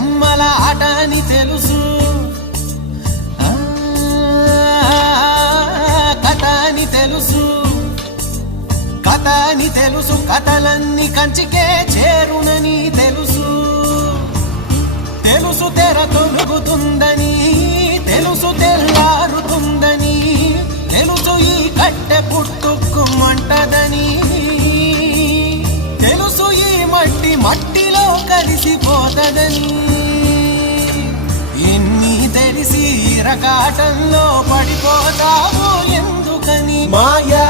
బొమ్మల ఆట అని తెలుసు, కథ అని తెలుసు, కథ అని తెలుసు, కథలన్నీ కంచికే చేరునని తెలుసు, తెలుసు తెర తొలుగుతుందని, తెలుసు తెల్లారుతుందని, తెలుసు ఈ కట్టె పుట్టుకుమంటదని, తెలుసు ఈ మట్టి మట్టిలో కలిసిపోతదని. ఎన్ని తెలిసి రకాటంలో పడిపోతావు ఎందుకని? మాయా